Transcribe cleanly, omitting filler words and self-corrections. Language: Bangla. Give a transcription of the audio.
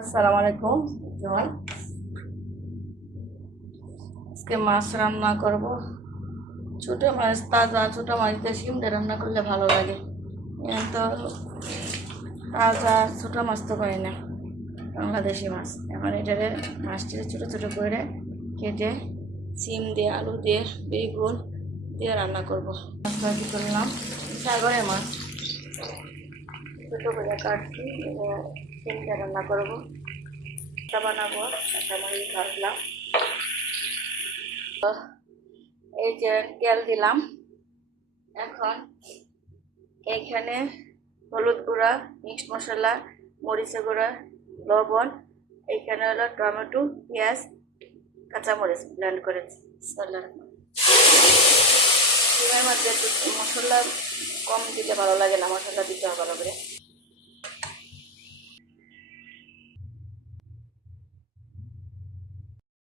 আসসালামু আলাইকুম জয়। আজকে মাছ রান্না করব। ছোট মাছ, তাজা ছোট মাছ দিয়ে শিম দিয়ে রান্না করলে ভালো লাগে। তো তাজা ছোট মাছ তো পাই না, বাংলাদেশি মাছ। এখন এটারে মাছটিকে ছোটো ছোটো করে কেটে শিম দিয়ে, আলু দিয়ে, বেগুন দিয়ে রান্না করব। মাছ ভাজি করলাম, সাগরের মাছ ছোটো করে কাটছি, শিম দিয়ে রান্না করবো। বানাবো, কাঁচামরিচ ভাজলাম। এই যে তেল দিলাম। এখন এইখানে হলুদ গুঁড়া, মিক্সড মশলা, মরিচের গুঁড়া, লবণ, এইখানে হলো টমেটো, পেঁয়াজ, কাঁচামরিচ ব্লেন্ড করেছি। ডিমের মধ্যে মশলা কম দিলে ভালো লাগে না, মশলা দিতে হবে ভালো করে।